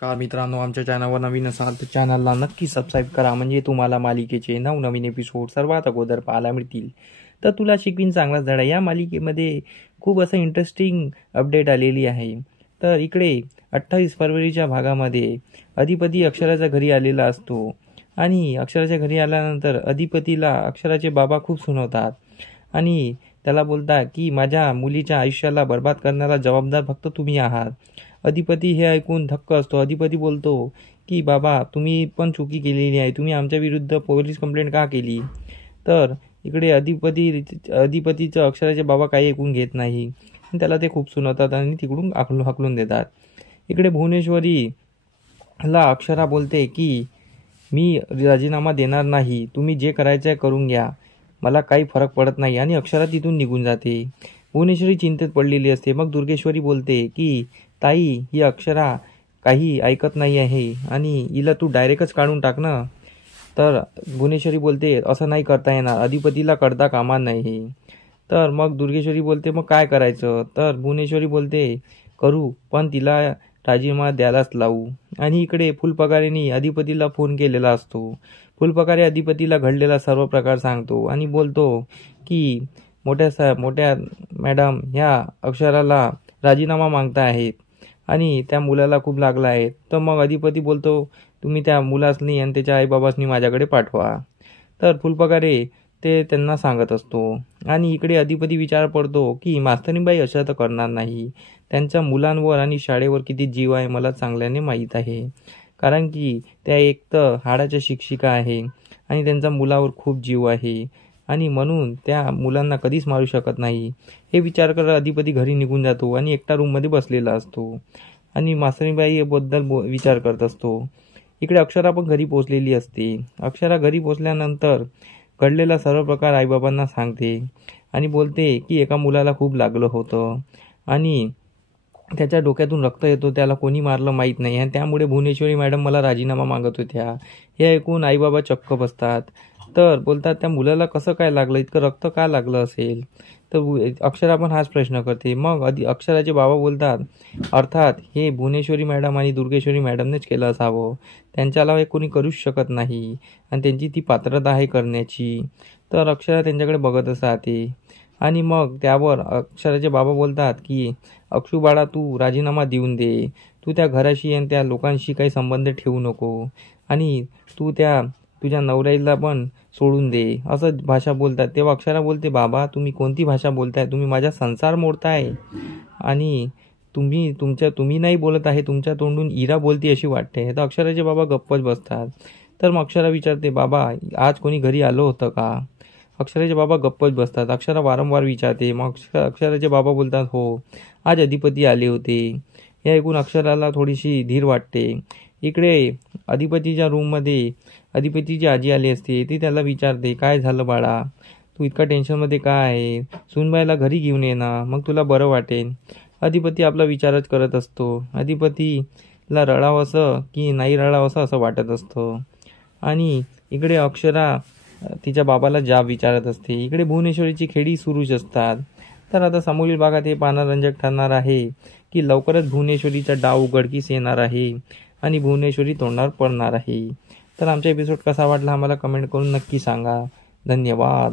नमस्कार मित्रांनो, आमच्या चॅनलवर नवीन असाल तर चॅनलला नक्की सबस्क्राईब करा, म्हणजे तुम्हाला मालिकेचे नवनवीन एपिसोड सर्वात अगोदर पाहायला मिळतील. तर तुला शिकवीन चांगलाच धडा या मालिकेमध्ये खूप असं इंटरेस्टिंग अपडेट आलेली आहे. तर इकडे 28 फरवरीच्या भागामध्ये अधिपती अक्षराच्या घरी आलेला असतो आणि अक्षराच्या घरी आल्यानंतर अधिपतीला अक्षराचे बाबा खूप सुनवतात आणि त्याला बोलतात की माझ्या मुलीच्या आयुष्याला बर्बाद करण्याला जबाबदार फक्त तुम्ही आहात. अधिपती हे ऐकून धक्क असतो. अधिपती बोलतो की बाबा, तुम्ही पण चुकी केलेली आहे, तुम्ही आमच्या विरुद्ध पोलीस कंप्लेंट का केली? तर इकडे अधिपतीचं अक्षराचे बाबा काही ऐकून घेत नाही. त्याला ते खूप सुनवतात आणि तिकडून हाकलून देतात. इकडे भुवनेश्वरीला अक्षरा बोलते की मी राजीनामा देणार नाही, तुम्ही जे करायचं आहे करून घ्या, मला काही फरक पडत नाही, आणि अक्षरा तिथून निघून जाते. भुवनेश्वरी चिंतेत पडलेली असते. मग दुर्गेश्वरी बोलते की ताई, ही अक्षरा काही ऐकत नाही आहे आणि हिला तू डायरेक्टच काढून टाक ना. तर भुवनेश्वरी बोलते असं नाही करता येणार, अधिपतीला कळता कामा नाही. तर मग दुर्गेश्वरी बोलते मग काय करायचं? तर भुवनेश्वरी बोलते करू, पण तिला राजीनामा द्यायलाच लावू. आणि इकडे फुलपगारेने अधिपतीला फोन केलेला असतो. फुलपगारे अधिपतीला घडलेला सर्व प्रकार सांगतो आणि बोलतो की मोठ्या मॅडम ह्या अक्षराला राजीनामा मागता आहेत आणि त्या मुलाला खूप लागला आहे. तर मग अधिपती बोलतो तुम्ही त्या मुलासनी आणि त्याच्या आईबाबासनी माझ्याकडे पाठवा. तर फुलपगारे ते त्यांना सांगत असतो आणि इकडे अधिपती विचार पडतो की मास्तरीबाई अशा तर करणार नाही. त्यांच्या मुलांवर आणि शाळेवर किती जीव आहे मला चांगल्याने माहीत आहे, कारण की त्या एक तर हाडाच्या शिक्षिका आहे आणि त्यांचा मुलावर खूप जीव आहे आणि म्हणून त्या मुलांना कधीच मारू शकत नाही. हे विचार करत अधिपती घरी निघून जातो आणि एकटा रूममध्ये बसलेला असतो आणि मास्तरीबाईबद्दल विचार करत असतो. इकडे अक्षरा पण घरी पोचलेली असते. अक्षरा घरी पोचल्यानंतर घडलेला सर्व प्रकार आईबाबांना सांगते आणि बोलते की एका मुलाला खूप लागलं होतं आणि त्याच्या डोक्यातून रक्त येतो, त्याला कोणी मारलं माहीत नाही आणि त्यामुळे भुवनेश्वरी मॅडम मला राजीनामा मागत होत्या. हे ऐकून आईबाबा चक्क बसतात. तर बोलतात त्या मुलाला कसं काय लागलं, इतकं रक्त का लागलं असेल? तर अक्षरा पण हाच प्रश्न करते. मग अक्षराचे बाबा बोलतात अर्थात हे भुवनेश्वरी मॅडम आणि दुर्गेश्वरी मॅडमनेच केलं असावं, त्यांच्या अलावा कोणी करूच शकत नाही आणि त्यांची ती पात्रता आहे करण्याची. तर अक्षरा त्यांच्याकडे बघतच राहते आणि मग त्यावर अक्षराचे बाबा बोलतात की अक्षू बाळा, तू राजीनामा देऊन दे, तू त्या घराशी आणि त्या लोकांशी काही संबंध ठेवू नको आणि तू तुझ्या नवऱ्याला पण सोडून दे, असं भाषा बोलतात. तेव्हा अक्षरा बोलते बाबा, तुम्ही कोणती भाषा बोलताय? तुम्ही माझा संसार मोडताय आणि तुम्ही नाही बोलत आहे, तुमच्या तोंडून इरा बोलती अशी वाटते. तर अक्षराचे बाबा गप्पच बसतात. तर मग अक्षरा विचारते बाबा, आज कोणी घरी आलं होतं का? अक्षराचे बाबा गप्पच बसतात. अक्षरा वारंवार विचारते. मग अक्षराचे बाबा बोलतात हो, आज अधिपती आले होते. हे ऐकून अक्षराला थोडीशी धीर वाटते. इकडे अधिपतीच्या रूममध्ये अधिपतीची आजी आली असते. ती त्याला विचारते काय झालं बाळा, तू इतका टेन्शनमध्ये का आहे? सूनबाईला घरी घेऊन ये ना, मग तुला बरं वाटेल. अधिपती आपला विचारच करत असतो. अधिपतीला रडावंसं की नाही रडावंसं असं वाटत असतं आणि इकडे अक्षरा तिच्या बाबाला जाब विचारत असते. इकडे भुवनेश्वरीची खेळी सुरूच असतात. तर आता समोरील भागात हे पाहणं रंजक ठरणार आहे की लवकरच भुवनेश्वरीचा डाव उघडकीस येणार आहे आणि भुवनेश्वरी तोंडावर पडणार आहे. तर आमचा एपिसोड कसा वाटला आम्हाला कमेंट करून नक्की सांगा. धन्यवाद.